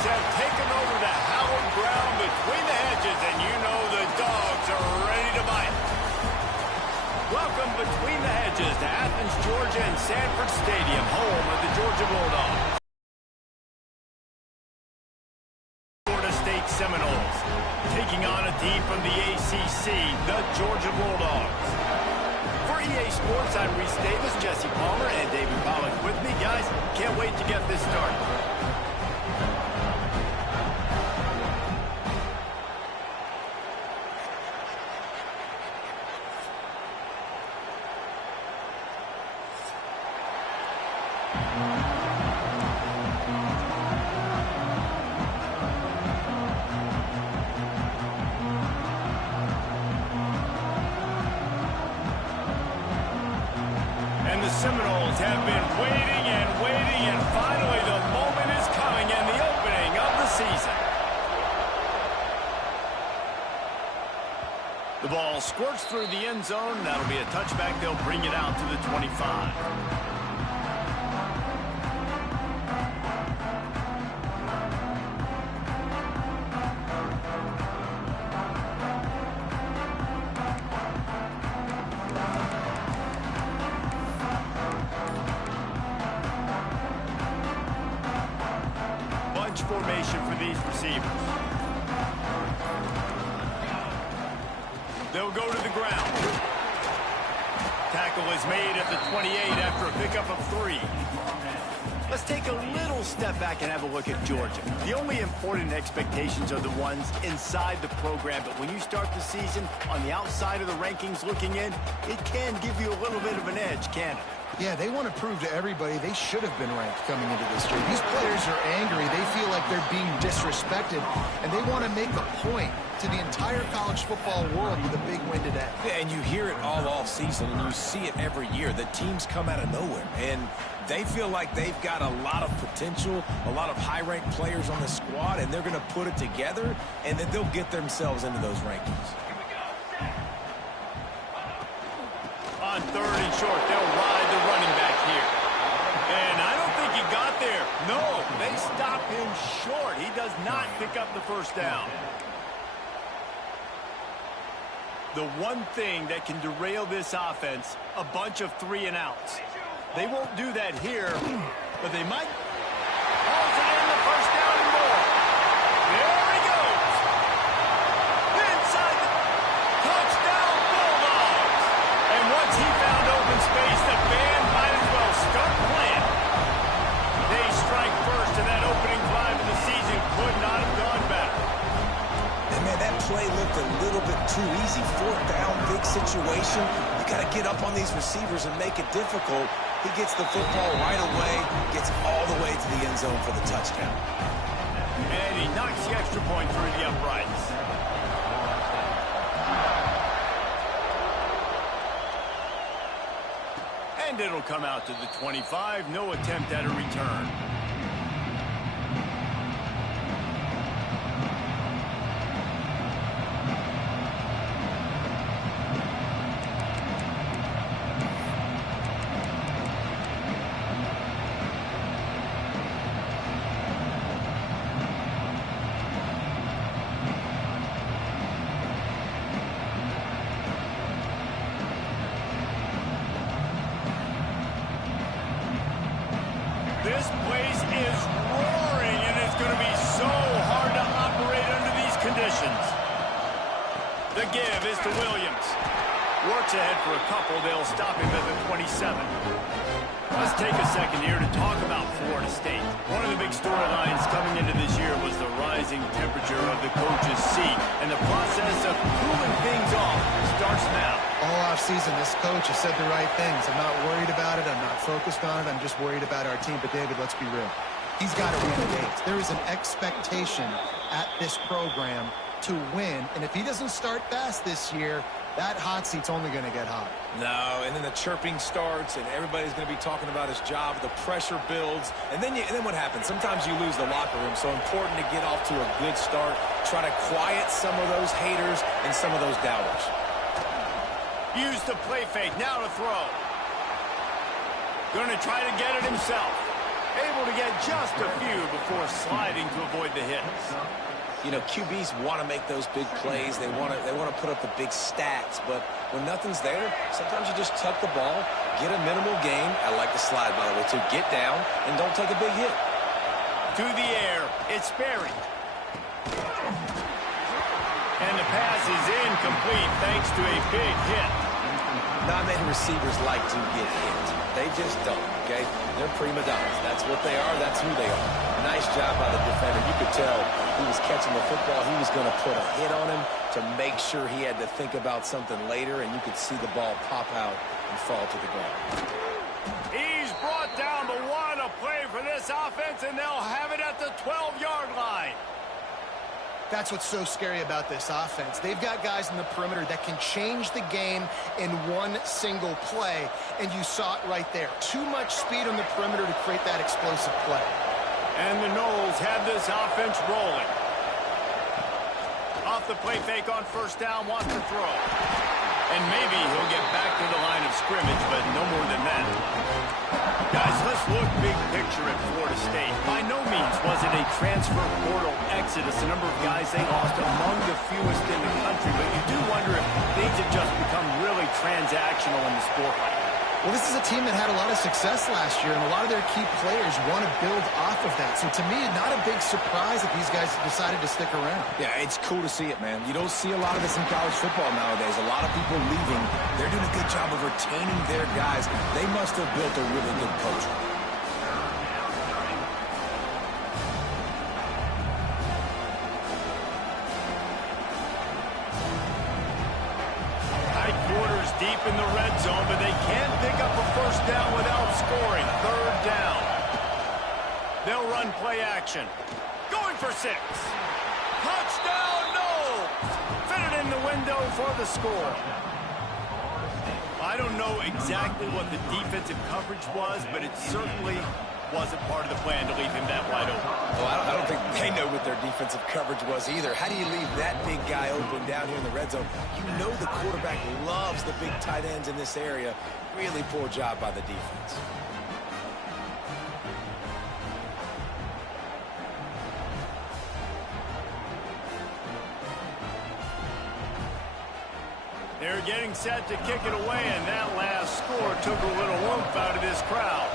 Seminoles have taken over the hallowed ground between the hedges, and you know the dogs are ready to bite. Welcome between the hedges to Athens, Georgia and Sanford Stadium, home of the Georgia Bulldogs. Florida State Seminoles taking on a team from the ACC, the Georgia Bulldogs. For EA Sports, I'm Reese Davis, Jesse Palmer, and David Pollack with me. Guys, can't wait to get this started. And the Seminoles have been waiting, and finally the moment is coming and the opening of the season. The ball squirts through the end zone. That'll be a touchback. They'll bring it out to the 25. Formation for these receivers. They'll go to the ground. Tackle is made at the 28 after a pickup of 3. Let's take a little step back and have a look at Georgia. The only important expectations are the ones inside the program, but when you start the season on the outside of the rankings looking in, it can give you a little bit of an edge, can't it? Yeah, they want to prove to everybody they should have been ranked coming into this year. These players are angry. They feel like they're being disrespected, and they want to make a point to the entire college football world with a big win today. Yeah, and you hear it all off season, and you see it every year. The teams come out of nowhere, and they feel like they've got a lot of potential, a lot of high-ranked players on the squad, and they're going to put it together, and then they'll get themselves into those rankings. On 3rd and short, they'll ride the running back here. And I don't think he got there. No, they stop him short. He does not pick up the first down. The one thing that can derail this offense, a bunch of 3-and-outs. They won't do that here, but they might. Pulls it in, the first down and more. There he goes. Inside the touchdown Bulldogs. And once he found open space, the band might as well start playing. They strike first, and that opening drive of the season could not have gone better. And, man, that play looked a little bit too easy. 4th down, big situation. You got to get up on these receivers and make it difficult. He gets the football right away, gets all the way to the end zone for the touchdown. And he knocks the extra point through the uprights. And it'll come out to the 25. No attempt at a return. This place is roaring, and it's going to be so hard to operate under these conditions. The give is to Williams. Works ahead for a couple. They'll stop him at the 27. Let's take a second here to talk about Florida State. One of the big storylines coming into this year was the rising temperature of the coach's seat, and the process of cooling things off starts now. All offseason, this coach has said the right things. I'm not worried about it. I'm not focused on it. I'm just worried about our team. But, David, let's be real. He's got to win games. There is an expectation at this program to win. And if he doesn't start fast this year, that hot seat's only going to get hot. No, and then the chirping starts, and everybody's going to be talking about his job. The pressure builds, and then what happens? Sometimes you lose the locker room. So important to get off to a good start. Try to quiet some of those haters and some of those doubters. Use the play fake. Now to throw. Going to try to get it himself. able to get just a few before sliding to avoid the hits. You know, QBs want to make those big plays. They want to put up the big stats. But when nothing's there, sometimes you just tuck the ball, get a minimal gain. I like the slide, by the way, to get down and don't take a big hit. To the air, it's buried. And the pass is incomplete thanks to a big hit. Not many receivers like to get hit. They just don't, okay? They're prima donnas. That's what they are. That's who they are. Nice job by the defender. You could tell he was catching the football. He was going to put a hit on him to make sure he had to think about something later, and you could see the ball pop out and fall to the ground. He's brought down the one, a play for this offense, and they'll have it at the 12-yard line. That's what's so scary about this offense. They've got guys in the perimeter that can change the game in one single play, and you saw it right there. Too much speed on the perimeter to create that explosive play. And the Knowles have this offense rolling. Off the play fake on first down, wants to throw. And maybe he'll get back to the line of scrimmage, but no more than that. Guys, let's look big picture at Florida State. By no means was it a transfer portal exodus, the number of guys they lost among the fewest in the country, but you do wonder if things have just become really transactional in the sport right now. Well, this is a team that had a lot of success last year, and a lot of their key players want to build off of that. So to me, not a big surprise that these guys decided to stick around. Yeah, it's cool to see it, man. You don't see a lot of this in college football nowadays. A lot of people leaving. They're doing a good job of retaining their guys. They must have built a really good culture. Deep in the red zone, but they can't pick up a first down without scoring. Third down. They'll run play action. Going for 6. Touchdown, no! Fit it in the window for the score. I don't know exactly what the defensive coverage was, but it certainly wasn't part of the plan to leave him that wide open. Well, I don't think they know what their defensive coverage was either. How do you leave that big guy open down here in the red zone? You know the quarterback loves the big tight ends in this area. Really poor job by the defense. They're getting set to kick it away, and that last score took a little oomph out of this crowd.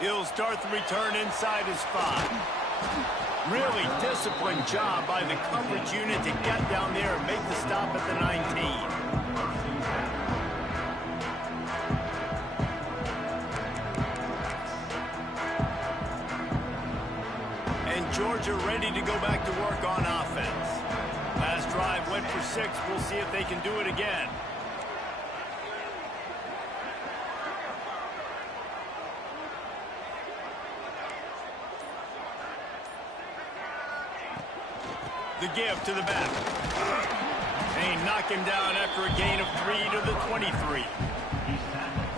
He'll start the return inside his 5. Really disciplined job by the coverage unit to get down there and make the stop at the 19. And Georgia ready to go back to work on offense. Last drive went for 6. We'll see if they can do it again. The give to the back. And he knocked him down after a gain of 3 to the 23.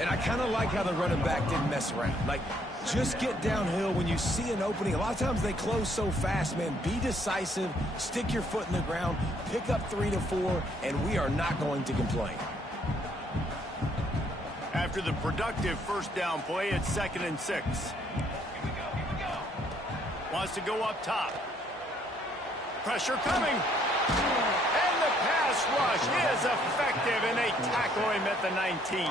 And I kind of like how the running back didn't mess around. Like, just get downhill when you see an opening. A lot of times they close so fast, man. Be decisive, stick your foot in the ground, pick up 3 to 4, and we are not going to complain. After the productive first down play, it's 2nd and 6. Wants to go up top. Pressure coming. And the pass rush is effective, and they tackle him at the 19.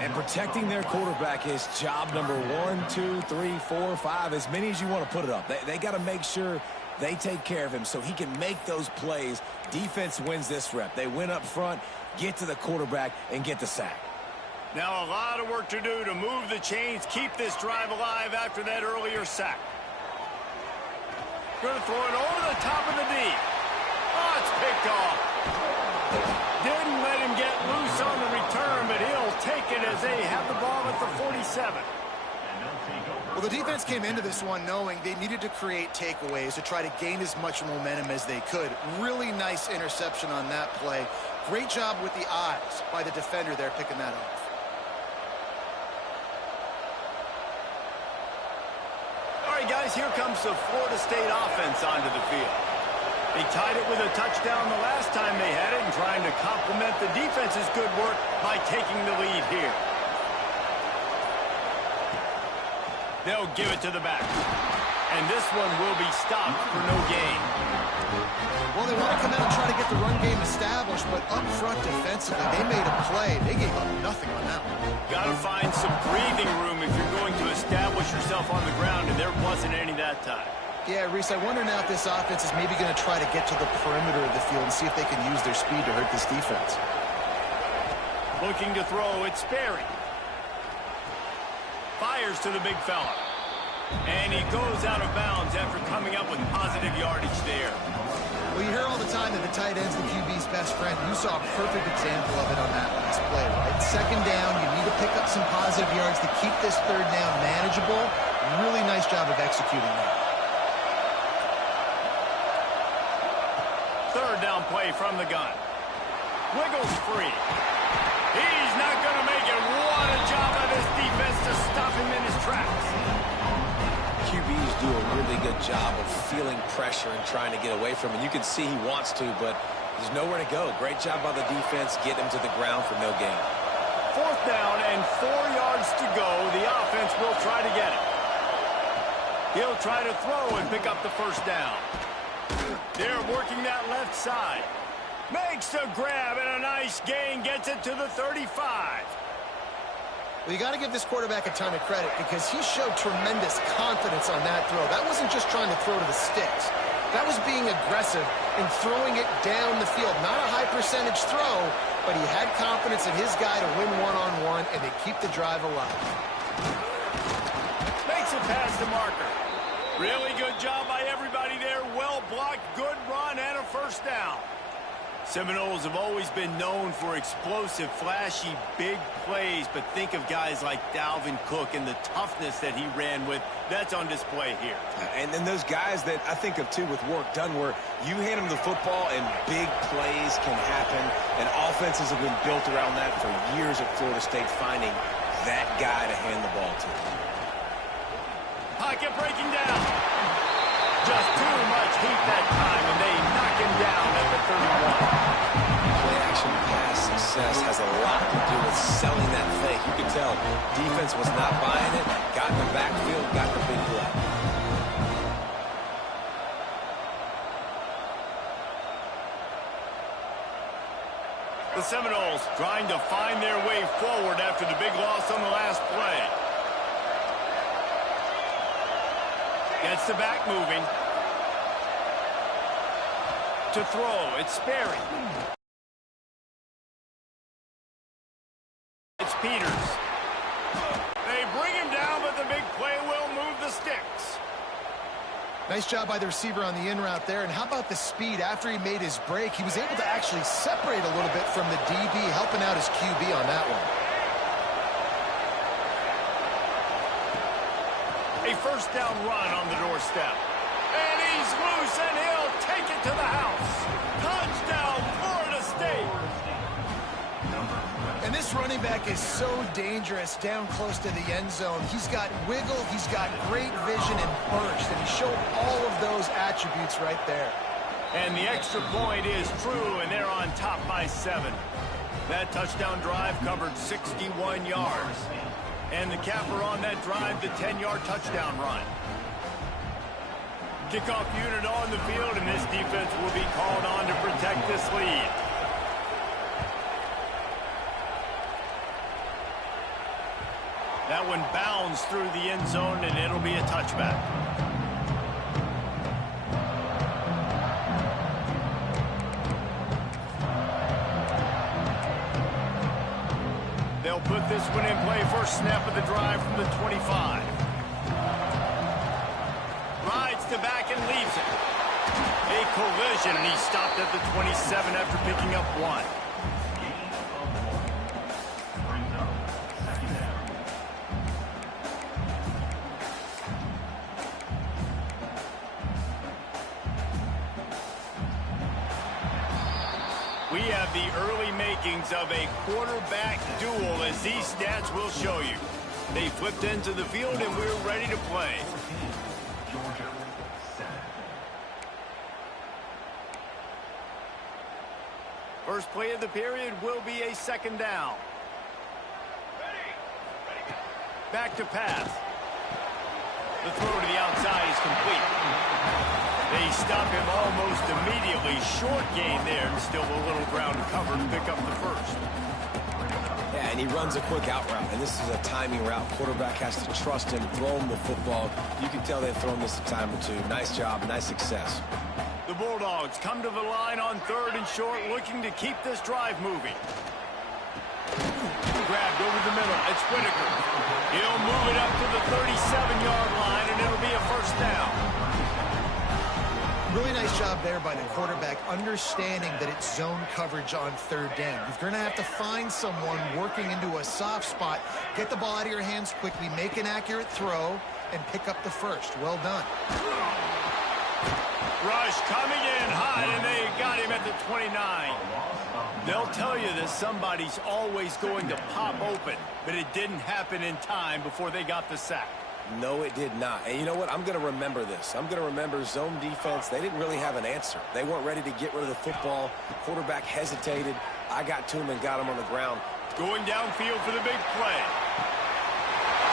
And protecting their quarterback is job number 1, 2, 3, 4, 5, as many as you want to put it up. They got to make sure they take care of him so he can make those plays. Defense wins this rep. They win up front, get to the quarterback, and get the sack. Now a lot of work to do to move the chains, keep this drive alive after that earlier sack. Going to throw it over the top of the D. Oh, it's picked off. Didn't let him get loose on the return, but he'll take it as they have the ball at the 47. Well, the defense came into this one knowing they needed to create takeaways to try to gain as much momentum as they could. Really nice interception on that play. Great job with the eyes by the defender there picking that off. All right, guys, here comes the Florida State offense onto the field. They tied it with a touchdown the last time they had it and trying to complement the defense's good work by taking the lead here. They'll give it to the back. And this one will be stopped for no gain. Well, they want to come out and try to get the run game established, but up front defensively, they made a play. They gave up nothing on that one. Got to find some breathing room if you're going to establish yourself on the ground, and there wasn't any that time. Yeah, Reese, I wonder now if this offense is maybe going to try to get to the perimeter of the field and see if they can use their speed to hurt this defense. Looking to throw, it's Sperry. Fires to the big fella. And he goes out of bounds after coming up with positive yardage there. Well, you hear all the time that the tight end's the QB's best friend. You saw a perfect example of it on that last play, right? Second down, you need to pick up some positive yards to keep this third down manageable. Really nice job of executing that. Third down play from the gun. Wiggles free. He's not going to make it. What a job by this defense to stop him in his tracks. QBs do a really good job of feeling pressure and trying to get away from him. You can see he wants to, but there's nowhere to go. Great job by the defense, getting him to the ground for no gain. Fourth down and 4 yards to go. The offense will try to get it. He'll try to throw and pick up the first down. They're working that left side. Makes a grab and a nice gain. Gets it to the 35. Well, you got to give this quarterback a ton of credit because he showed tremendous confidence on that throw. That wasn't just trying to throw to the sticks. That was being aggressive and throwing it down the field. Not a high percentage throw, but he had confidence in his guy to win one-on-one and to keep the drive alive. Makes it past the marker. Really good job by everybody there. Well blocked, good run, and a first down. Seminoles have always been known for explosive, flashy, big plays, but think of guys like Dalvin Cook and the toughness that he ran with. That's on display here. And then those guys that I think of, too, with work done, where you hand them the football and big plays can happen, and offenses have been built around that for years at Florida State, finding that guy to hand the ball to. Pocket breaking down. Just too much heat that time, and they knock him down at the 31. Play-action pass success has a lot to do with selling that fake. You can tell defense was not buying it, got in the backfield, got the big play. The Seminoles trying to find their way forward after the big loss on the last play. Gets the back moving. To throw, it's Sperry. It's Peters. They bring him down, but the big play will move the sticks. Nice job by the receiver on the in route there. And how about the speed after he made his break? He was able to actually separate a little bit from the DB, helping out his QB on that one. A first down run on the doorstep. And he's loose, and he'll take it to the house. Touchdown, Florida State. And this running back is so dangerous down close to the end zone. He's got wiggle, he's got great vision and burst, and he showed all of those attributes right there. And the extra point is true, and they're on top by 7. That touchdown drive covered 61 yards. And the capper on that drive, the 10-yard touchdown run. Kickoff unit on the field, and this defense will be called on to protect this lead. That one bounds through the end zone, and it'll be a touchback. They'll put this one in play. First snap of the drive from the 25. Rides to back and leaves it. A collision, and he stopped at the 27 after picking up 1. We have the early makings of a quarterback duel, as these stats will show you. They flipped into the field, and we're ready to play. First play of the period will be a second down. Back to pass. The throw to the outside is complete. They stop him almost immediately. Short gain there, and still a little ground to cover to pick up the first. Yeah, and he runs a quick out route, and this is a timing route. Quarterback has to trust him, throw him the football. You can tell they've thrown this a time or two. Nice job, nice success. The Bulldogs come to the line on 3rd and short, looking to keep this drive moving. Grabbed over the middle. It's Whitaker. He'll move it up to the 37-yard line, and it'll be a first down. Really nice job there by the quarterback, understanding that it's zone coverage on 3rd down. You're going to have to find someone working into a soft spot, get the ball out of your hands quickly, make an accurate throw, and pick up the first. Well done. Rush coming in high, and they got him at the 29. They'll tell you that somebody's always going to pop open, but it didn't happen in time before they got the sack. No, it did not. And you know what? I'm going to remember this. I'm going to remember zone defense. They didn't really have an answer. They weren't ready to get rid of the football. The quarterback hesitated. I got to him and got him on the ground. Going downfield for the big play.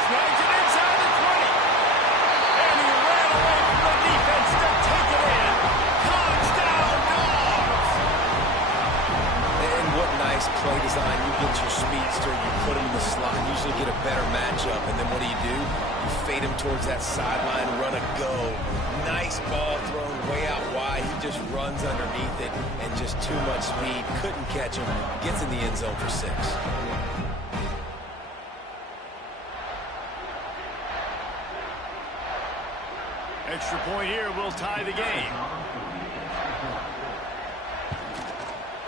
Snags it inside the 20. And he ran away from the defense to take it in. Touchdown, Dogs! And what nice play design. You get your speedster, you put him in the slot, usually get a better matchup. And then what do? You fade him towards that sideline, run a go. Nice ball thrown way out wide. He just runs underneath it and just too much speed. Couldn't catch him. Gets in the end zone for 6. Extra point here will tie the game.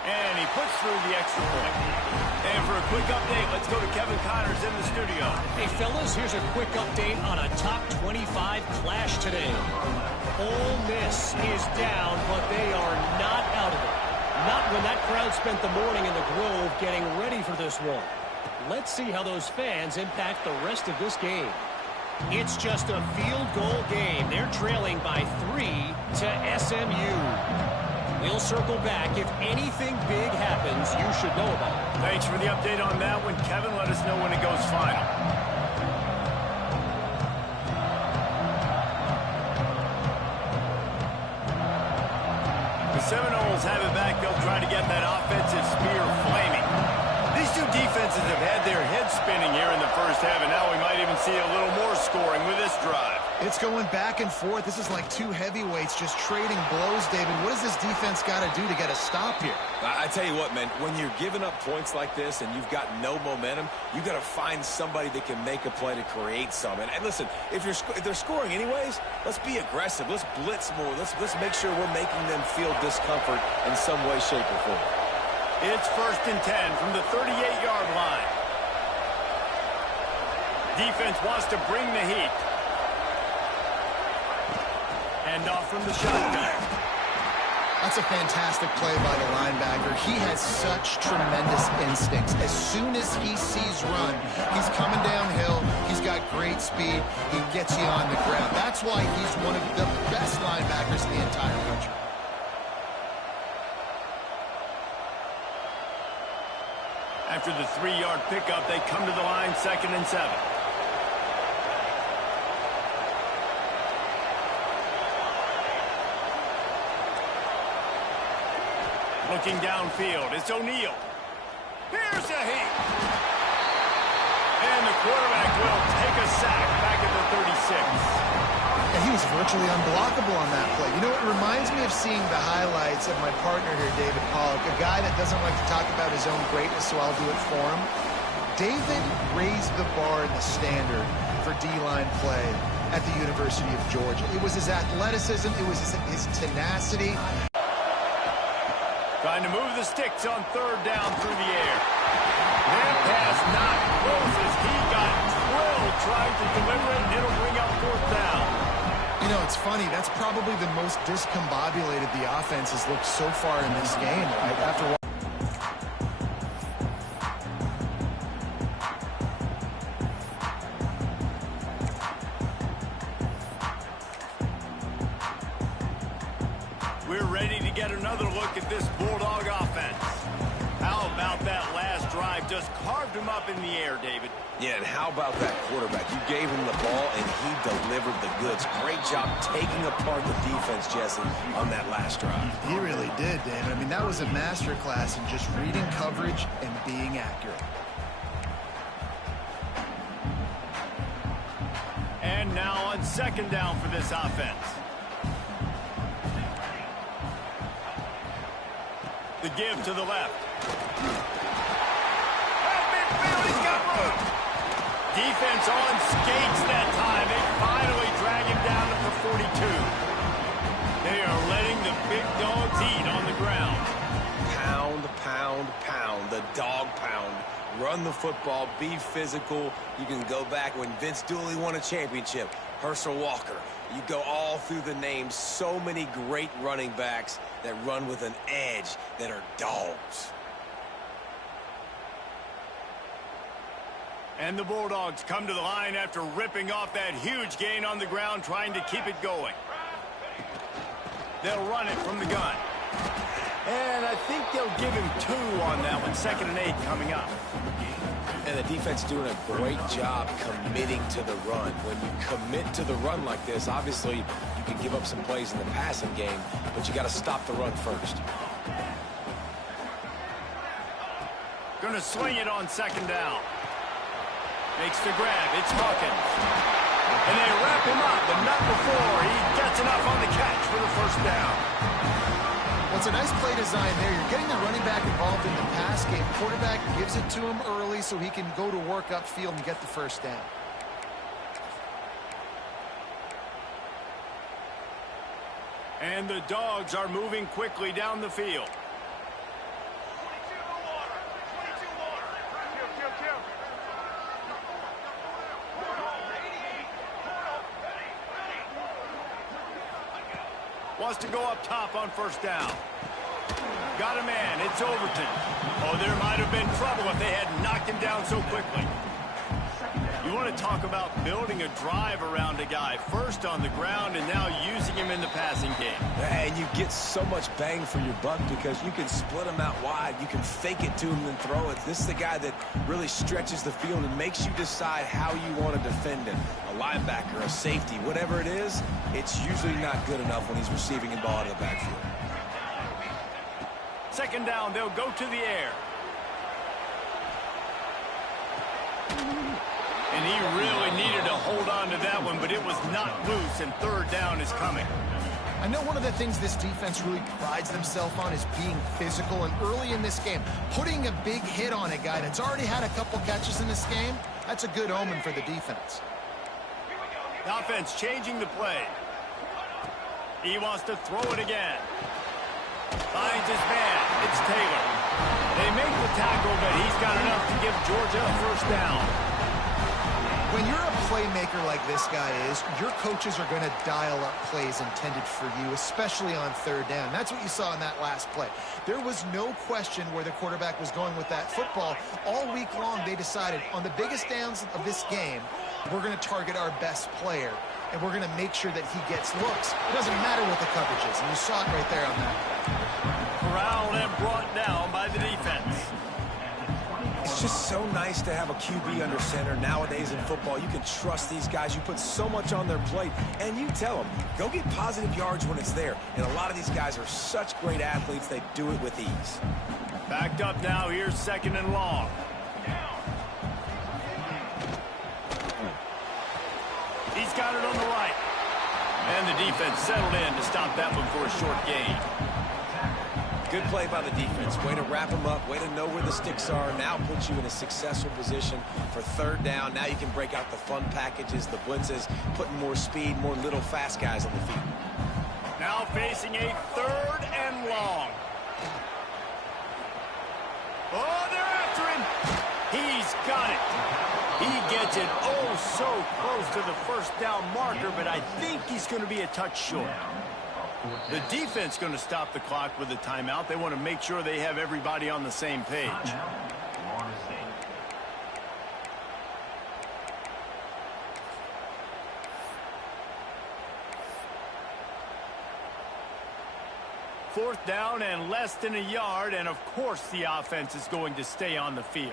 And he puts through the extra point. And for a quick update, let's go to Kevin Connors in the studio. Hey, fellas, here's a quick update on a top 25 clash today. Ole Miss is down, but they are not out of it. Not when that crowd spent the morning in the Grove getting ready for this one. Let's see how those fans impact the rest of this game. It's just a field goal game. They're trailing by 3 to SMU. We'll circle back. If anything big happens, you should know about it. Thanks for the update on that one, Kevin. Let us know when it goes final. The Seminoles have it back. They'll try to get that offensive spear flaming. These two defenses have had their heads spinning here in the first half, and now we might even see a little more scoring with this drive. It's going back and forth. This is like two heavyweights just trading blows, David. What does this defense got to do to get a stop here? I tell you what, man, when you're giving up points like this and you've got no momentum, you got to find somebody that can make a play to create some. And listen, if they're scoring anyways, let's be aggressive. Let's blitz more. Let's make sure we're making them feel discomfort in some way, shape, or form. It's 1st and 10 from the 38-yard line. Defense wants to bring the heat. Hand off from the shotgun. That's a fantastic play by the linebacker. He has such tremendous instincts. As soon as he sees run, he's coming downhill. He's got great speed. He gets you on the ground. That's why he's one of the best linebackers in the entire country. After the 3-yard pickup, they come to the line 2nd and 7. Looking downfield, it's O'Neal. Here's a heat. And the quarterback will take a sack back at the 36. And he was virtually unblockable on that play. You know, it reminds me of seeing the highlights of my partner here, David Pollock, a guy that doesn't like to talk about his own greatness, so I'll do it for him. David raised the bar and the standard for D-line play at the University of Georgia. It was his athleticism, it was his tenacity. Trying to move the sticks on 3rd down through the air. That pass not close as he got drilled trying to deliver it, and it'll bring up 4th down. You know, it's funny. That's probably the most discombobulated the offense has looked so far in this game. Right? After we're ready to get another look at this Bulldog offense. moved him up in the air, David. Yeah, and how about that quarterback? You gave him the ball, and he delivered the goods. Great job taking apart the defense, Jesse, on that last drive. He really did, David. I mean, that was a masterclass in just reading coverage and being accurate. And now on second down for this offense. The give to the left. He's got room. Defense on skates that time. They finally drag him down at the 42. They are letting the big dogs eat on the ground. Pound, pound, pound. The dog pound. Run the football. Be physical. You can go back when Vince Dooley won a championship. Herschel Walker. You go all through the names. So many great running backs that run with an edge that are dogs. And the Bulldogs come to the line after ripping off that huge gain on the ground, trying to keep it going. They'll run it from the gun. And I think they'll give him 2 on that one. 2nd and 8 coming up. And the defense doing a great job committing to the run. When you commit to the run like this, obviously you can give up some plays in the passing game, but you got to stop the run first. Going to swing it on 2nd down. Makes the grab. It's Hawkins. And they wrap him up, but not before he gets enough on the catch for the 1st down. Well, it's a nice play design there. You're getting the running back involved in the pass game. Quarterback gives it to him early so he can go to work upfield and get the 1st down. And the Dogs are moving quickly down the field. Wants to go up top on 1st down. Got a man. It's Overton. Oh, there might have been trouble if they had knocked him down so quickly. You want to talk about building a drive around a guy. First on the ground and now using him in the passing game. And you get so much bang for your buck because you can split him out wide. You can fake it to him and throw it. This is the guy that really stretches the field and makes you decide how you want to defend him. A linebacker, a safety, whatever it is, it's usually not good enough when he's receiving the ball out of the backfield. 2nd down, they'll go to the air. And he really needed to hold on to that one, but it was not loose, and 3rd down is coming. I know one of the things this defense really prides themselves on is being physical, and early in this game, putting a big hit on a guy that's already had a couple catches in this game, that's a good omen for the defense. The offense changing the play. He wants to throw it again. Finds his man. It's Taylor. They make the tackle, but he's got enough to give Georgia a 1st down. When you're a playmaker like this guy is, your coaches are going to dial up plays intended for you, especially on 3rd down. That's what you saw in that last play. There was no question where the quarterback was going with that football. All week long, they decided on the biggest downs of this game, we're going to target our best player, and we're going to make sure that he gets looks. It doesn't matter what the coverage is, and you saw it right there on that play. Corralled and brought down by the defense. It's just so nice to have a QB under center. Nowadays in football, you can trust these guys. You put so much on their plate, and you tell them, go get positive yards when it's there. And a lot of these guys are such great athletes, they do it with ease. Backed up now, here's 2nd and long. He's got it on the right. And the defense settled in to stop that one for a short gain. Good play by the defense. Way to wrap them up. Way to know where the sticks are. Now puts you in a successful position for 3rd down. Now you can break out the fun packages, the blitzes, putting more speed, more little fast guys on the field. Now facing a 3rd and long. Oh, they're after him. He's got it. He gets it oh so close to the 1st down marker, but I think he's going to be a touch short. The defense going to stop the clock with a timeout. They want to make sure they have everybody on the same page. Fourth down and less than a yard, and of course the offense is going to stay on the field.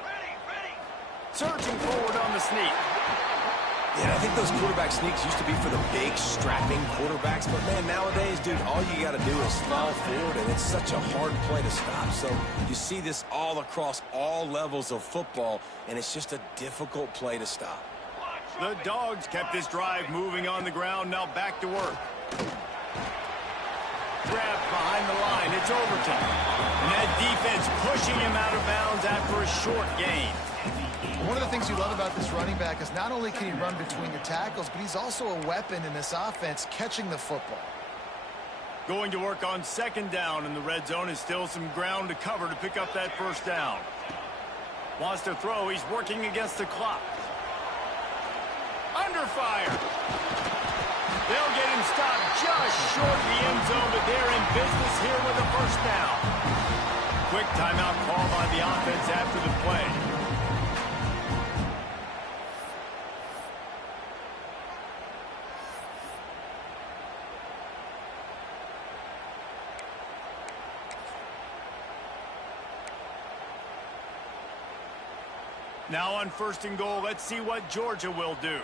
Surging forward on the sneak. Yeah, I think those quarterback sneaks used to be for the big, strapping quarterbacks. But, man, nowadays, dude, all you got to do is fall forward, and it's such a hard play to stop. So you see this all across all levels of football, and it's just a difficult play to stop. The Dogs kept this drive moving on the ground. Now back to work. Grabbed behind the line. It's Overton. And that defense pushing him out of bounds after a short gain. One of the things you love about this running back is not only can he run between the tackles, but he's also a weapon in this offense catching the football. Going to work on second down, and the red zone is still some ground to cover to pick up that first down. Wants to throw. He's working against the clock. Under fire. They'll get him stopped just short of the end zone, but they're in business here with a first down. Quick timeout call by the offense after the play. Now on first and goal, let's see what Georgia will do.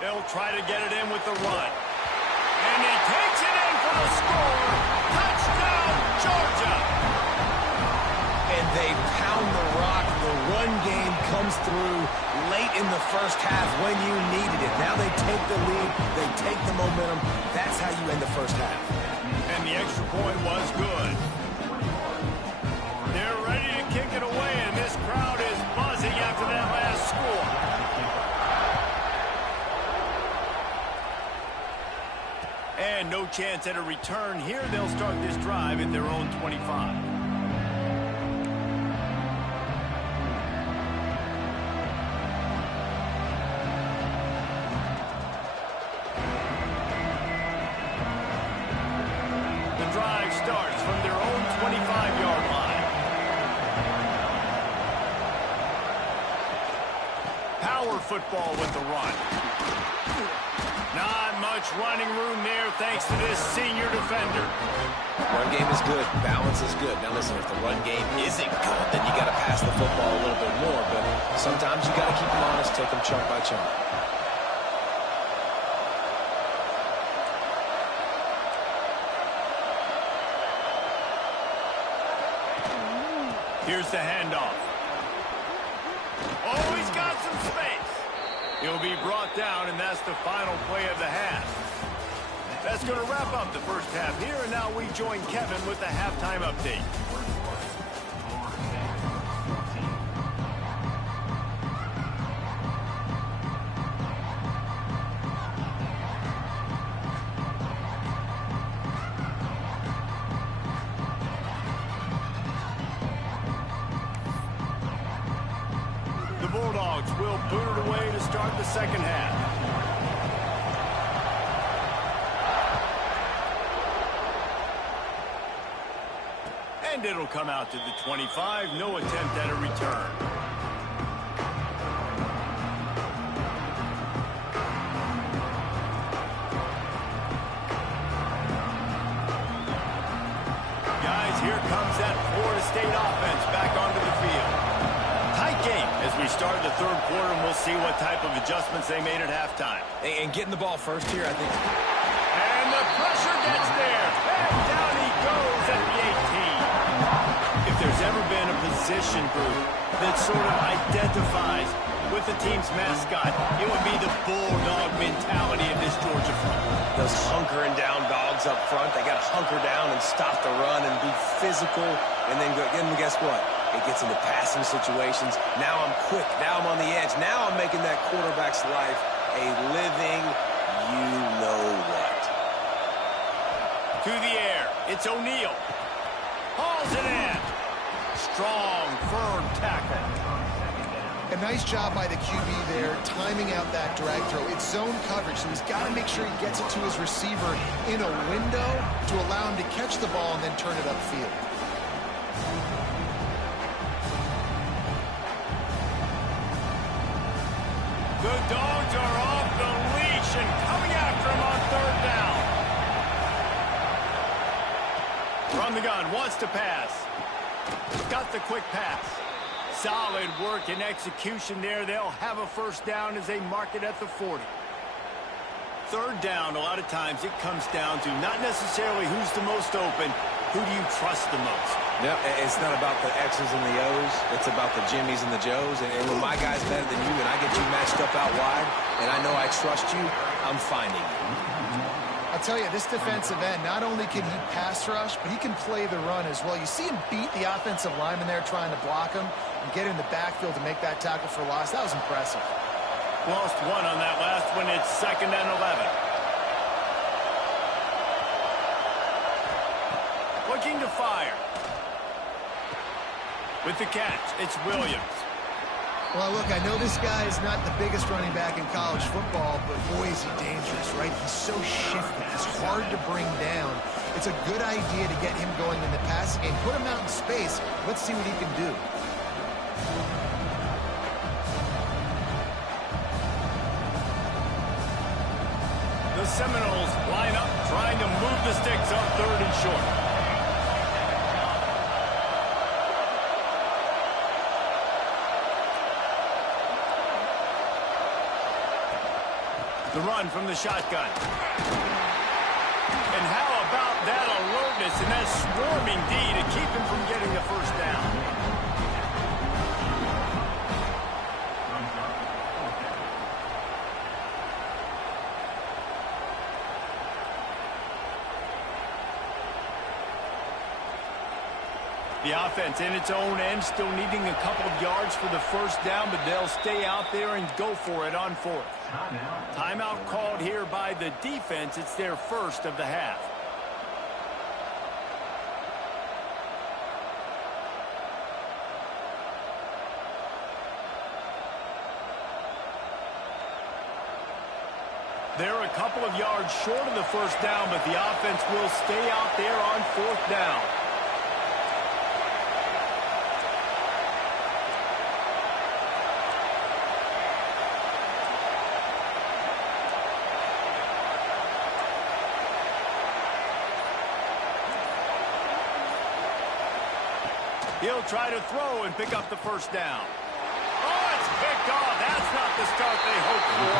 They'll try to get it in with the run. And he takes it in for the score. Touchdown, Georgia! And they pound the rock. The run game comes through late in the first half when you needed it. Now they take the lead. They take the momentum. That's how you end the first half. And the extra point was good. They're ready to kick it away, and this crowd is buzzing after that last score. And no chance at a return here. They'll start this drive at their own 25. The drive starts from their own 25-yard line. Power football with the run. Not much running room there thanks to this senior defender. Run game is good. Balance is good. Now listen, if the run game isn't good, then you got to pass the football a little bit more. But sometimes you got to keep them honest, take them chunk by chunk. Here's the handoff. Oh, he's got some space. He'll be brought down, and that's the final play of the half. That's going to wrap up the first half here, and now we join Kevin with the halftime update. The Bulldogs will boot it away to start the second half. And it'll come out to the 25. No attempt at a return. Guys, here comes that Florida State offense back onto the field. Tight game as we start the third quarter, and we'll see what type of adjustments they made at halftime. And getting the ball first here, I think. And the pressure gets there. And down he goes at the 18. If there's ever been a position group that sort of identifies with the team's mascot, it would be the bulldog mentality of this Georgia front. Those hunkering down dogs up front, they got to hunker down and stop the run and be physical. And then guess what? It gets into passing situations. Now I'm quick. Now I'm on the edge. Now I'm making that quarterback's life a living you-know-what. To the air. It's O'Neal. Hauls it in. Strong, firm tackle. A nice job by the QB there, timing out that drag throw. It's zone coverage, so he's got to make sure he gets it to his receiver in a window to allow him to catch the ball and then turn it upfield. The Dogs are off the leash and coming after him on third down. From the gun, wants to pass. Got the quick pass. Solid work and execution there. They'll have a first down as they mark it at the 40. Third down, a lot of times it comes down to not necessarily who's the most open, who do you trust the most? Yep, it's not about the X's and the O's. It's about the Jimmies and the Joes. And when my guy's better than you and I get you matched up out wide and I know I trust you, I'm finding you. I'll tell you, this defensive end, not only can he pass rush, but he can play the run as well. You see him beat the offensive lineman there trying to block him and get in the backfield to make that tackle for loss. That was impressive. Lost one on that last one. It's 2nd and 11. Looking to fire. With the catch, it's Williams. Well, look, I know this guy is not the biggest running back in college football, but boy, is he dangerous, right? He's so shifty. He's hard to bring down. It's a good idea to get him going in the passing game. Put him out in space. Let's see what he can do. The Seminoles line up, trying to move the sticks on 3rd and short. The run from the shotgun. And how about that alertness and that swarming D to keep him from getting the first down? The offense in its own end, still needing a couple of yards for the first down, but they'll stay out there and go for it on 4th. Timeout called here by the defense. It's their first of the half. They're a couple of yards short of the first down, but the offense will stay out there on 4th down. He'll try to throw and pick up the first down. Oh, it's picked off. That's not the start they hoped for.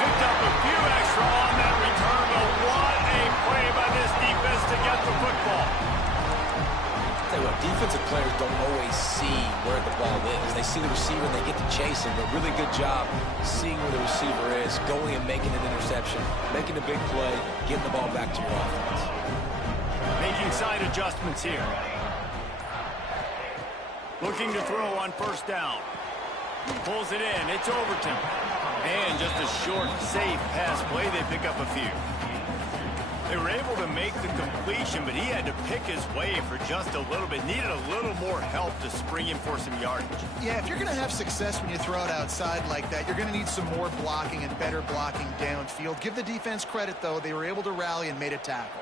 Picked up a few extra on that return, but what a play by this defense to get the football. I'll tell you what, defensive players don't always see where the ball is. They see the receiver and they get to chase him, but really good job seeing where the receiver is, going and making an interception, making a big play, getting the ball back to your offense. Making side adjustments here. Looking to throw on first down. Pulls it in. It's Overton. And just a short, safe pass play. They pick up a few. They were able to make the completion, but he had to pick his way for just a little bit. Needed a little more help to spring him for some yardage. Yeah, if you're going to have success when you throw it outside like that, you're going to need some more blocking and better blocking downfield. Give the defense credit, though. They were able to rally and made a tackle.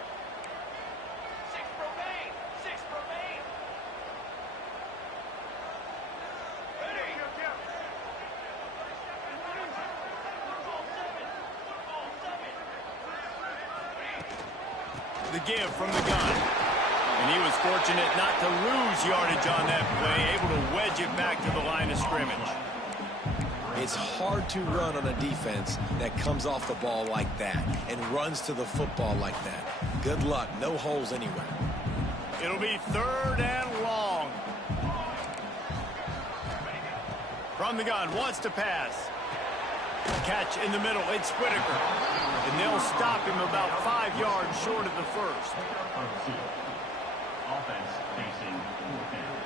The give from the gun. And he was fortunate not to lose yardage on that play, able to wedge it back to the line of scrimmage. It's hard to run on a defense that comes off the ball like that and runs to the football like that. Good luck. No holes anywhere. It'll be 3rd and long. From the gun, wants to pass. Catch in the middle, it's Whitaker. And they'll stop him about 5 yards short of the first. Offense facing 4th down.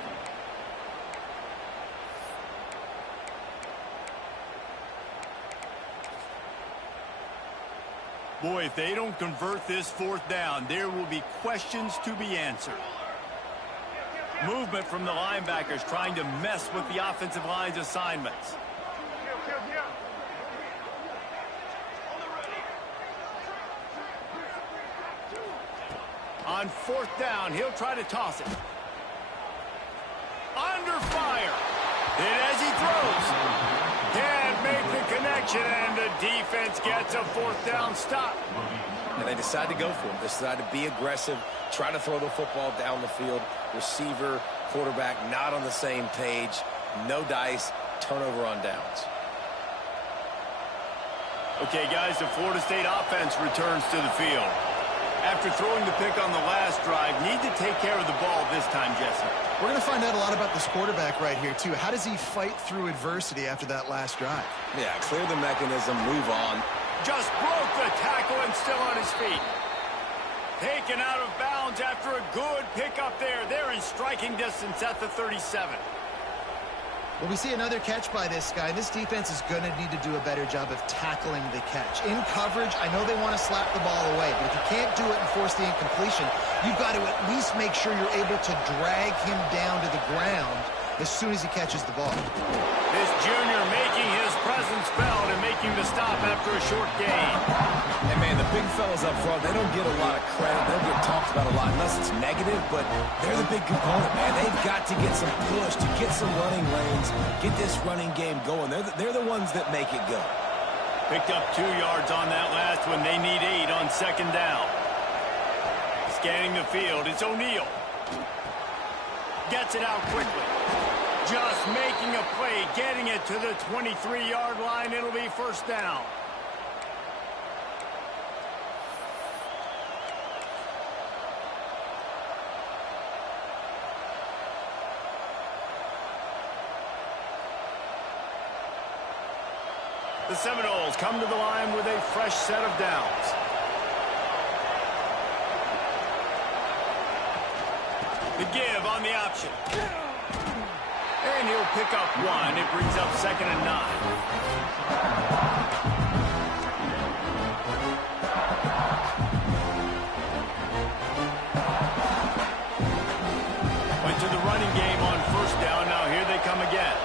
Boy, if they don't convert this 4th down, there will be questions to be answered. Movement from the linebackers trying to mess with the offensive line's assignments. On 4th down, he'll try to toss it. Under fire. And as he throws, can't make the connection, and the defense gets a 4th down stop. And they decide to go for it. They decide to be aggressive, try to throw the football down the field. Receiver, quarterback, not on the same page. No dice, turnover on downs. Okay, guys, the Florida State offense returns to the field. After throwing the pick on the last drive, need to take care of the ball this time, Jesse. We're going to find out a lot about this quarterback right here, too. How does he fight through adversity after that last drive? Yeah, clear the mechanism, move on. Just broke the tackle and still on his feet. Taken out of bounds after a good pickup there. They're in striking distance at the 37. Well, we see another catch by this guy. This defense is going to need to do a better job of tackling the catch. In coverage, I know they want to slap the ball away, but if you can't do it and force the incompletion, you've got to at least make sure you're able to drag him down to the ground as soon as he catches the ball. This junior making his presence felt and making the stop after a short gain. And, man, the big fellas up front, they don't get a lot of credit. They don't get talked about a lot unless it's negative, but they're the big component, man. They've got to get some push, to get some running lanes, get this running game going. They're the ones that make it go. Picked up 2 yards on that last one. They need 8 on second down. Scanning the field, it's O'Neal. Gets it out quickly. Just making a play, getting it to the 23-yard line. It'll be first down. The Seminoles come to the line with a fresh set of downs. The give on the option. And he'll pick up 1. It brings up 2nd and 9. Went to the running game on first down. Now here they come again.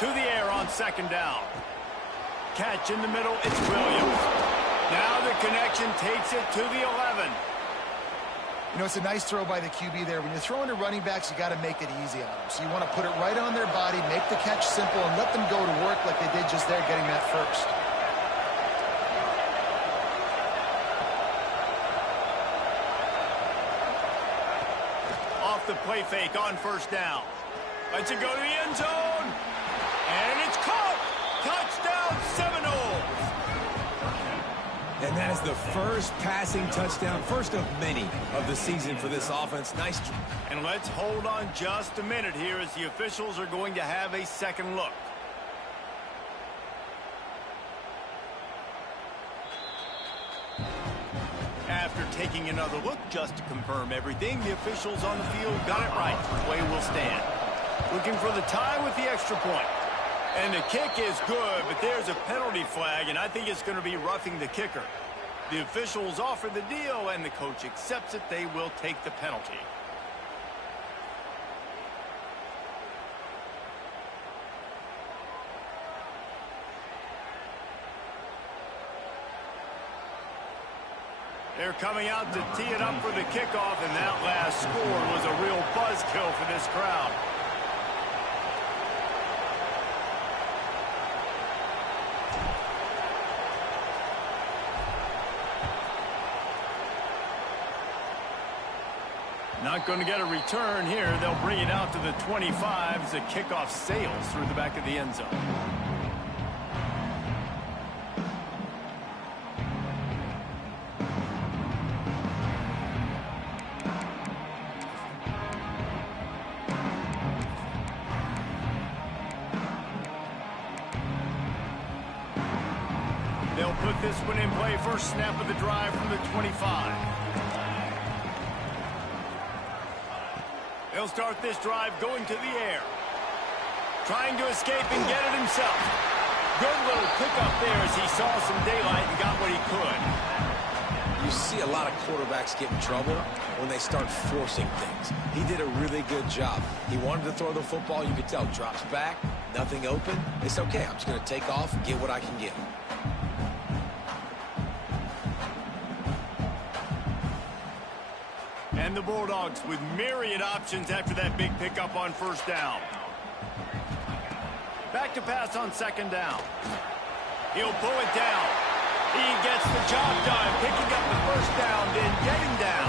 To the air on second down. Catch in the middle, it's Williams. Now the connection takes it to the 11. You know, it's a nice throw by the QB there. When you're throwing to running backs, you got to make it easy on them. So you want to put it right on their body, make the catch simple, and let them go to work like they did just there, getting that first. Off the play fake on first down. Lets it go to the end zone. And it's caught. Touchdown, Seminoles. And that is the first passing touchdown, first of many of the season for this offense. Nice. And let's hold on just a minute here as the officials are going to have a second look. After taking another look just to confirm everything, the officials on the field got it right. Play will stand. Looking for the tie with the extra point. And the kick is good, but there's a penalty flag, and I think it's going to be roughing the kicker. The officials offer the deal, and the coach accepts it. They will take the penalty. They're coming out to tee it up for the kickoff, and that last score was a real buzzkill for this crowd. Not going to get a return here. They'll bring it out to the 25 as the kickoff sails through the back of the end zone. They'll put this one in play. First snap of the drive from the 25. He'll start this drive going to the air. Trying to escape and get it himself. Good little pickup there as he saw some daylight and got what he could. You see a lot of quarterbacks get in trouble when they start forcing things. He did a really good job. He wanted to throw the football. You could tell. Drops back, nothing open. It's okay. I'm just going to take off and get what I can get. And the Bulldogs with myriad options after that big pickup on first down. Back to pass on second down. He'll pull it down. He gets the job done, picking up the first down, then getting down.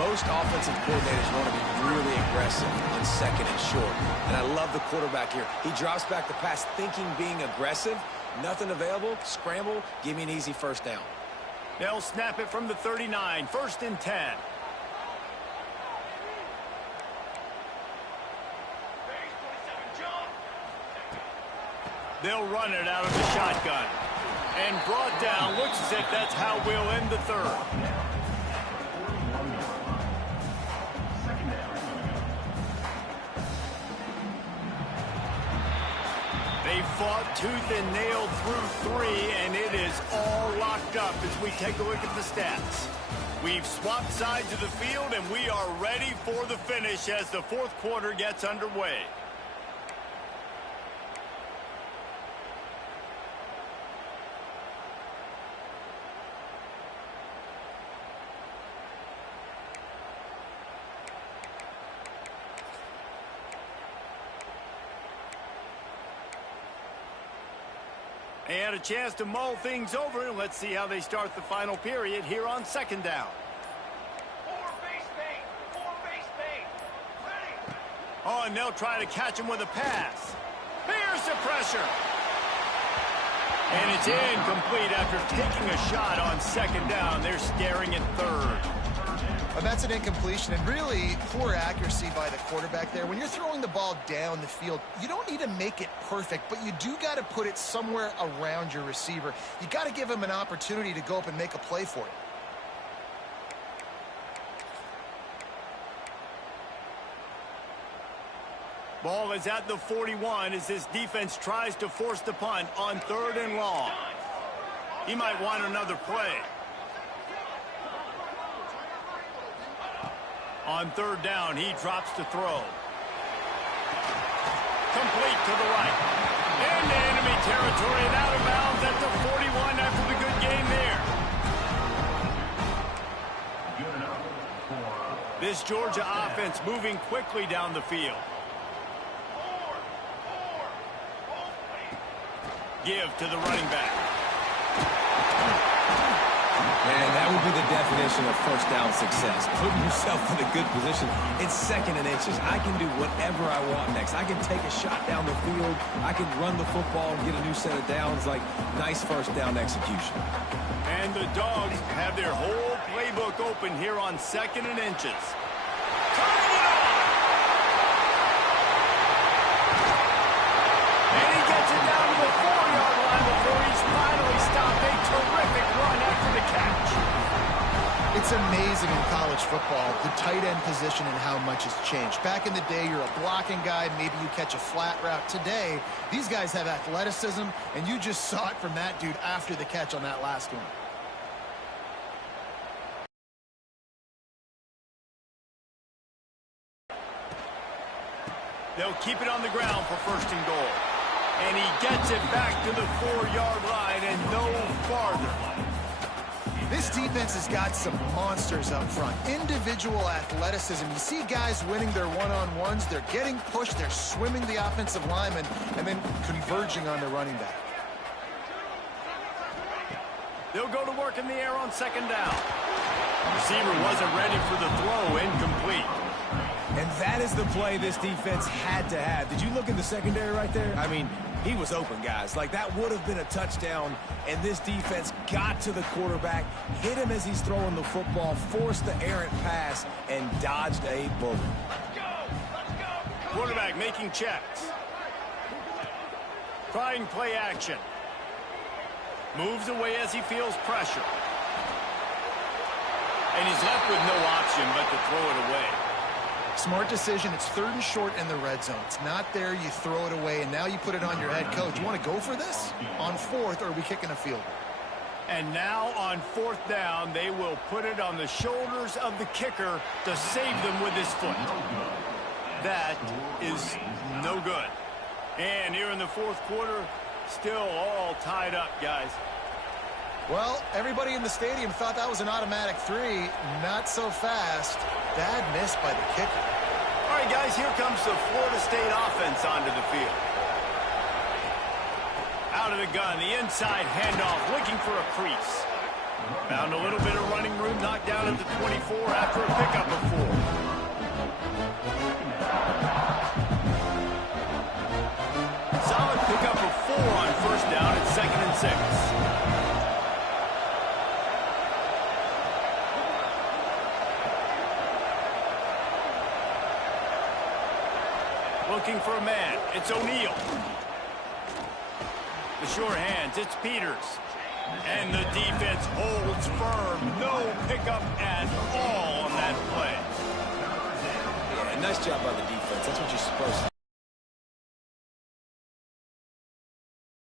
Most offensive coordinators want to be really aggressive on second and short. And I love the quarterback here. He drops back the pass thinking being aggressive. Nothing available. Scramble. Give me an easy first down. They'll snap it from the 39. First and 10. They'll run it out of the shotgun. And brought down. Looks as if that's how we'll end the third. They fought tooth and nail through 3, and it is all locked up as we take a look at the stats. We've swapped sides of the field, and we are ready for the finish as the fourth quarter gets underway. And a chance to mull things over. Let's see how they start the final period here on second down. Oh, and they'll try to catch him with a pass. Here's the pressure. And it's incomplete after taking a shot on second down. They're staring at third. And that's an incompletion, and really poor accuracy by the quarterback there. When you're throwing the ball down the field, you don't need to make it perfect, but you do got to put it somewhere around your receiver. You got to give him an opportunity to go up and make a play for it. Ball is at the 41 as this defense tries to force the punt on third and long. He might want another play. On third down, he drops to throw. Complete to the right. Into enemy territory and out of bounds at the 41 after the good game there. This Georgia offense moving quickly down the field. Give to the running back. And that would be the definition of first down success. Putting yourself in a good position. It's second and inches. I can do whatever I want next. I can take a shot down the field. I can run the football and get a new set of downs. Like, nice first down execution. And the Dogs have their whole playbook open here on second and inches. Turning it on! And he gets it down to the 4-yard line before he's finally stopped. A terrific run after the catch. It's amazing in college football, the tight end position and how much has changed. Back in the day, you're a blocking guy, maybe you catch a flat route. Today, these guys have athleticism, and you just saw it from that dude after the catch on that last one. They'll keep it on the ground for first and goal. And he gets it back to the 4-yard line and no farther. This defense has got some monsters up front. Individual athleticism. You see guys winning their one-on-ones. They're getting pushed. They're swimming the offensive lineman and then converging on the running back. They'll go to work in the air on second down. Receiver wasn't ready for the throw. Incomplete. And that is the play this defense had to have. Did you look in the secondary right there? I mean, he was open, guys. Like, that would have been a touchdown, and this defense got to the quarterback, hit him as he's throwing the football, forced the errant pass, and dodged a bullet. Quarterback making checks. Trying play action. Moves away as he feels pressure. And he's left with no option but to throw it away. Smart decision. It's third and short in the red zone. It's not there. You throw it away, and now you put it on your head coach. You want to go for this? On fourth, or are we kicking a field goal? And now on fourth down, they will put it on the shoulders of the kicker to save them with his foot. That is no good. And here in the fourth quarter, still all tied up, guys. Well, everybody in the stadium thought that was an automatic three. Not so fast. Bad miss by the kicker. All right, guys, here comes the Florida State offense onto the field. Out of the gun, the inside handoff, looking for a crease. Found a little bit of running room, knocked down at the 24 after a pickup of 4. Solid pickup of 4 on first down at 2nd and 6. Looking for a man. It's O'Neal. The short hands. It's Peters. And the defense holds firm. No pickup at all on that play. Yeah, nice job by the defense. That's what you're supposed to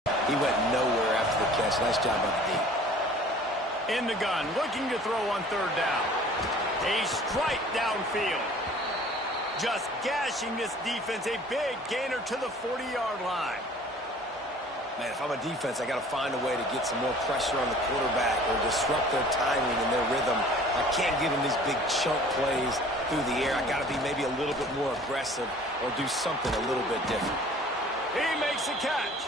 do. He went nowhere after the catch. Nice job by the D. In the gun. Looking to throw on 3rd down. A strike downfield. Just gashing this defense. A big gainer to the 40-yard line. Man, if I'm a defense, I got to find a way to get some more pressure on the quarterback or disrupt their timing and their rhythm. I can't give them these big chunk plays through the air. I got to be maybe a little bit more aggressive or do something a little bit different. He makes a catch.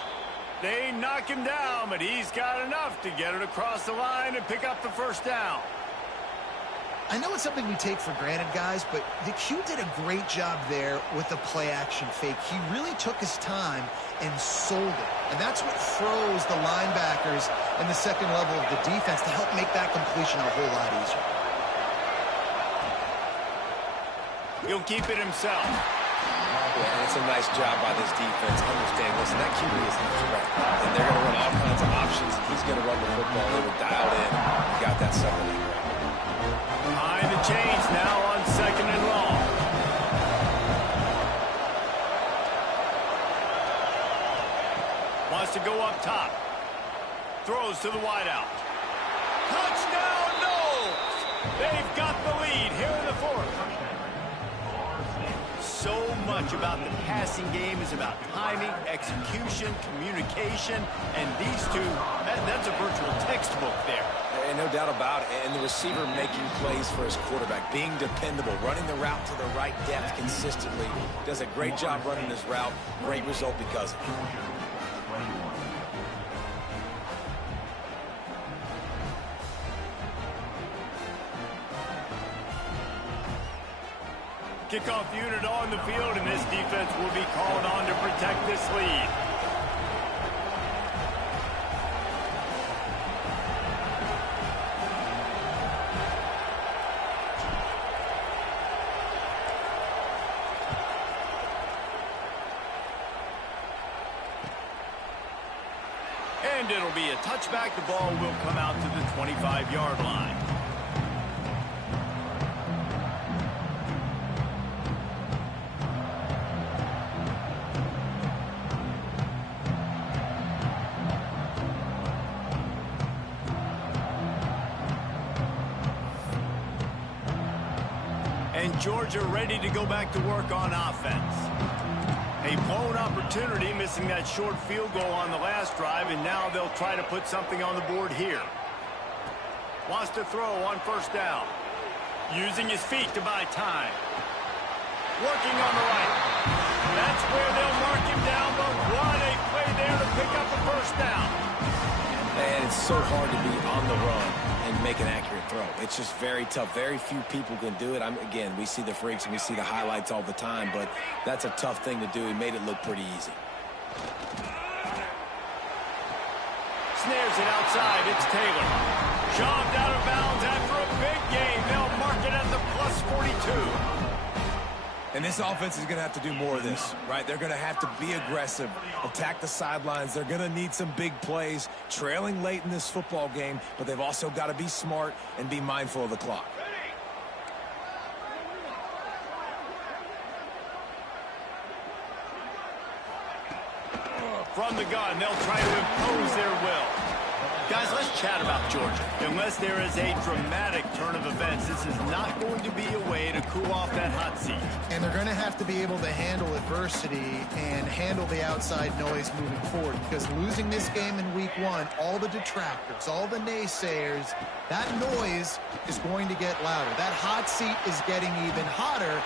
They knock him down, but he's got enough to get it across the line and pick up the 1st down. I know it's something we take for granted, guys, but the Q did a great job there with the play-action fake. He really took his time and sold it. And that's what froze the linebackers and the second level of the defense to help make that completion a whole lot easier. He'll keep it himself. Yeah, and it's a nice job by this defense. Understand, listen, that QB is a threat. And they're going to run all kinds of options. He's going to run the football. They were dialed in. He got that second lead. Behind the chains now on 2nd and long. Wants to go up top. Throws to the wideout. Touchdown, Knowles! They've got the lead here in the 4th. So much about the passing game is about timing, execution, communication, and these two, that's a virtual textbook there. And no doubt about it. And the receiver making plays for his quarterback, being dependable, running the route to the right depth consistently. Does a great job running his route. Great result because of it. Kickoff unit on the field, and this defense will be called on to protect this lead. And it'll be a touchback. The ball will come out to the 25-yard line. And Georgia ready to go back to work on offense. A blown opportunity, missing that short field goal on the last drive, and now they'll try to put something on the board here. Wants to throw on 1st down. Using his feet to buy time. Working on the right. That's where they'll mark him down, but what a play there to pick up a 1st down. And it's so hard to be on the run and make an accurate throw. It's just very tough. Very few people can do it. Again, we see the freaks and we see the highlights all the time, but that's a tough thing to do. He made it look pretty easy. Snares it outside. It's Taylor. Shoved out of bounds after a big game. They'll mark it at the +42. And this offense is going to have to do more of this, right? They're going to have to be aggressive, attack the sidelines. They're going to need some big plays, trailing late in this football game, but they've also got to be smart and be mindful of the clock. From the gun, they'll try to impose their will. Guys, let's chat about Georgia. Unless there is a dramatic turn of events, this is not going to be a way to cool off that hot seat. And they're going to have to be able to handle adversity and handle the outside noise moving forward, because losing this game in week 1, all the detractors, all the naysayers, that noise is going to get louder. That hot seat is getting even hotter.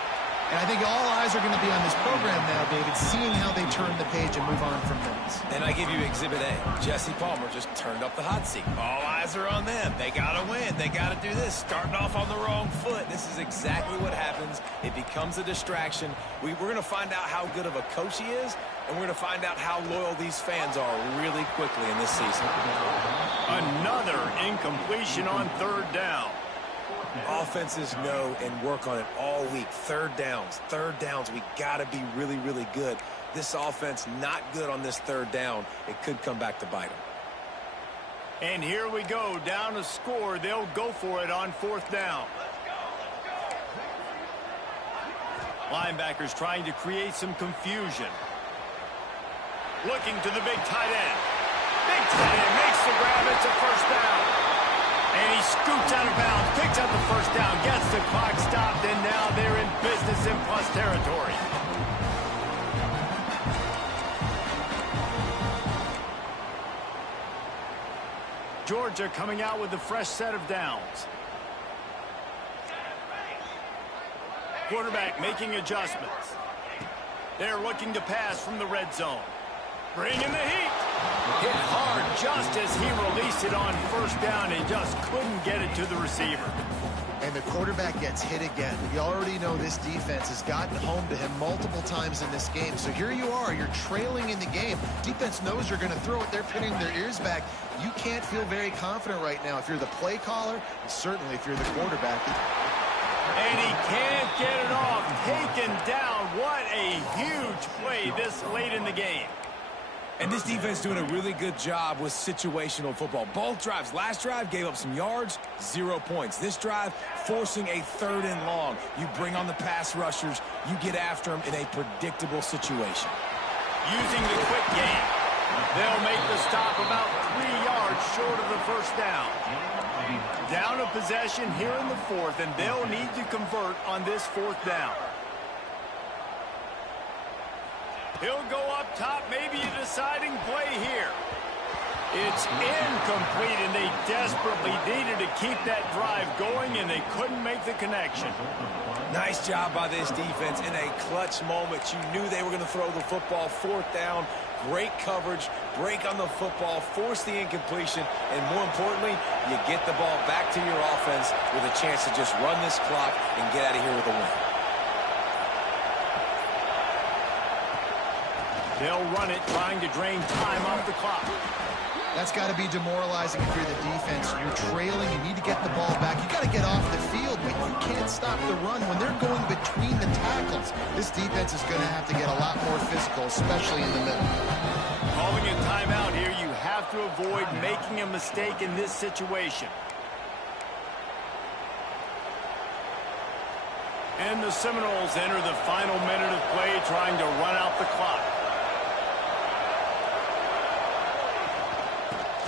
And I think all eyes are going to be on this program now, David, seeing how they turn the page and move on from this. And I give you Exhibit A. Jesse Palmer just turned up the hot seat. All eyes are on them. They got to win. They got to do this. Starting off on the wrong foot. This is exactly what happens. It becomes a distraction. We're going to find out how good of a coach he is, and we're going to find out how loyal these fans are really quickly in this season. Another incompletion on 3rd down. Offenses know and work on it all week. Third downs. We got to be really, really good. This offense not good on this 3rd down. It could come back to bite them. And here we go. Down a score. They'll go for it on 4th down. Linebackers trying to create some confusion. Looking to the big tight end. Big tight end makes the grab. It's a 1st down. And he scoots out of bounds, picks up the 1st down, gets the clock stopped, and now they're in business in plus territory. Georgia coming out with a fresh set of downs. Quarterback making adjustments. They're looking to pass from the red zone. Bring in the heat. Hit hard just as he released it on 1st down and just couldn't get it to the receiver. And the quarterback gets hit again. We already know this defense has gotten home to him multiple times in this game. So here you are, you're trailing in the game. Defense knows you're going to throw it. They're pinning their ears back. You can't feel very confident right now if you're the play caller, and certainly if you're the quarterback. And he can't get it off. Taken down. What a huge play this late in the game. And this defense doing a really good job with situational football. Both drives. Last drive gave up some yards, 0 points. This drive forcing a 3rd and long. You bring on the pass rushers. You get after them in a predictable situation. Using the quick game. They'll make the stop about 3 yards short of the 1st down. Down a possession here in the 4th, and they'll need to convert on this 4th down. He'll go up top, maybe a deciding play here. It's incomplete, and they desperately needed to keep that drive going, and they couldn't make the connection. Nice job by this defense in a clutch moment. You knew they were going to throw the football. 4th down, great coverage, break on the football, force the incompletion, and more importantly, you get the ball back to your offense with a chance to just run this clock and get out of here with a win. They'll run it, trying to drain time off the clock. That's got to be demoralizing if you're the defense. You're trailing. You need to get the ball back. You got to get off the field, but you can't stop the run when they're going between the tackles. This defense is going to have to get a lot more physical, especially in the middle. Calling a timeout here, you have to avoid making a mistake in this situation. And the Seminoles enter the final minute of play, trying to run out the clock.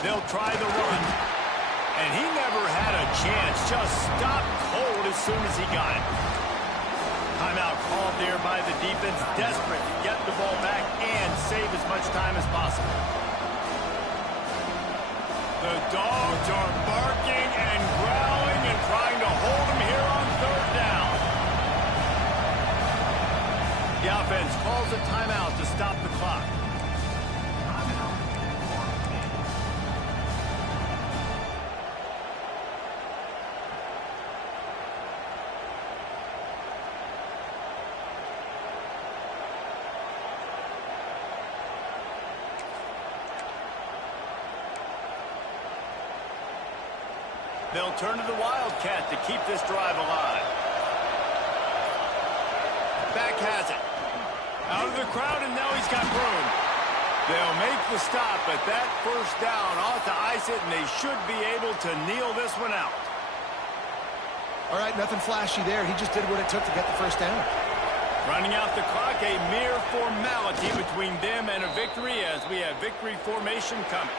They'll try the run. And he never had a chance. Just stopped cold as soon as he got it. Timeout called there by the defense. Desperate to get the ball back and save as much time as possible. The dogs are barking and growling and trying to hold him here on 3rd down. The offense calls a timeout to stop the clock. They'll turn to the Wildcat to keep this drive alive. Back has it. Out of the crowd, and now he's got room. They'll make the stop, but that 1st down ought to ice it, and they should be able to kneel this one out. All right, nothing flashy there. He just did what it took to get the 1st down. Running out the clock, a mere formality between them and a victory as we have victory formation coming.